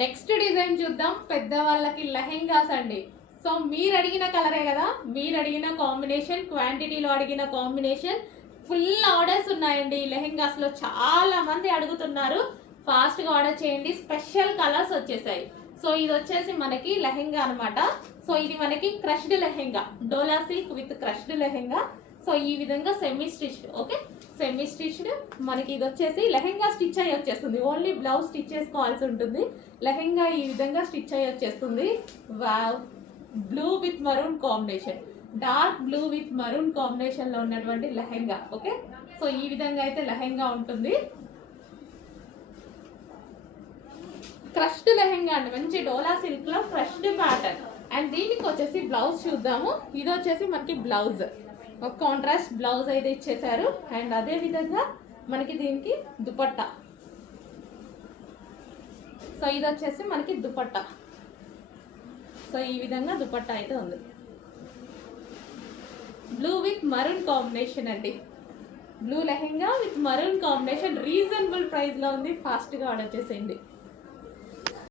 Next design చూద్దాం. పెద్దవాళ్ళకి లెహెంగాస్ అండి. సో మీరు అడిగిన కలరే కదా, మీరు అడిగిన కాంబినేషన్, క్వాంటిటీలో అడిగిన కాంబినేషన్. ఫుల్ ఆర్డర్స్ ఉన్నాయండి లెహెంగాస్లో, చాలా మంది అడుగుతున్నారు. ఫాస్ట్గా ఆర్డర్ చేయండి. స్పెషల్ కలర్స్ వచ్చేసాయి. సో ఇది వచ్చేసి మనకి లెహెంగా అనమాట. సో ఇది మనకి crushed lehenga, dola silk with crushed lehenga. So ఈ విధంగా semi stitched, okay, semi stitched. మనకి ఇది వచ్చేసి లెహెంగా స్టిచ్ అయ్యి వచ్చేస్తుంది. ఓన్లీ బ్లౌజ్ స్టిచ్ చేసుకోవాల్సి ఉంటుంది. లెహెంగా ఈ విధంగా స్టిచ్ అయ్యి వచ్చేస్తుంది. Wow, blue with maroon combination, dark blue with maroon కాంబినేషన్లో ఉన్నటువంటి లెహెంగా, ఓకే. సో ఈ విధంగా అయితే లెహెంగా ఉంటుంది. క్రష్డ్ లెహెంగా అండి, మంచి డోలా సిల్క్లో క్రష్డ్ ప్యాటర్న్. అండ్ దీనికి వచ్చేసి బ్లౌజ్ చూద్దాము. ఇది వచ్చేసి మనకి బ్లౌజ్, ఒక కాంట్రాస్ట్ బ్లౌజ్ అయితే ఇచ్చేసారు. అండ్ అదే విధంగా మనకి దీనికి దుపట్టా. సో ఇది వచ్చేసి మనకి దుపట్టా. సో ఈ విధంగా దుపట్టా అయితే ఉంది. బ్లూ విత్ మరూన్ కాంబినేషన్ అండి. Blue lehenga with maroon combination. Reasonable ప్రైస్లో ఉంది. ఫాస్ట్గా ఆర్డర్ చేసేయండి.